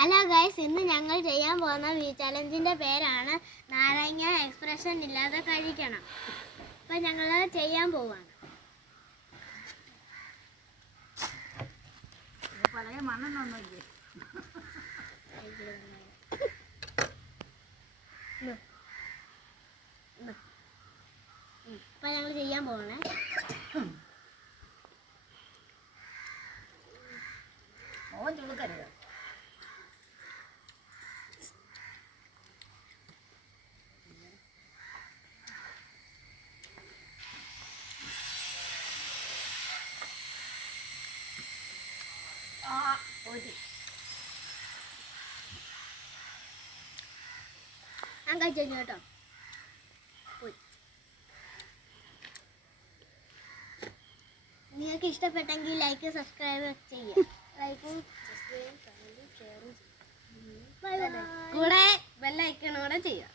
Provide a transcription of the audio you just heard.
Hello guys, ഇന്ന് ഞങ്ങൾ ചെയ്യാൻ പോകുന്ന ചലഞ്ചിൻ്റെ പേരാണ് നാരങ്ങ എക്സ്പ്രഷൻ ഇല്ലാതെ കഴിക്കണം. അപ്പം ഞങ്ങൾ ചെയ്യാൻ പോവാണ്. അപ്പം ഞങ്ങൾ ചെയ്യാൻ പോവാണ്. ഞാൻ കഴിച്ചു കേട്ടോ. നിങ്ങൾക്ക് ഇഷ്ടപ്പെട്ടെങ്കിൽ ലൈക്ക് സബ്സ്ക്രൈബ് ചെയ്യുക. ലൈക്കും സബ്സ്ക്രൈബും കമൻറ്റും ഷെയറും കൂടെ ബെല്ലൈക്കണോടെ ചെയ്യുക.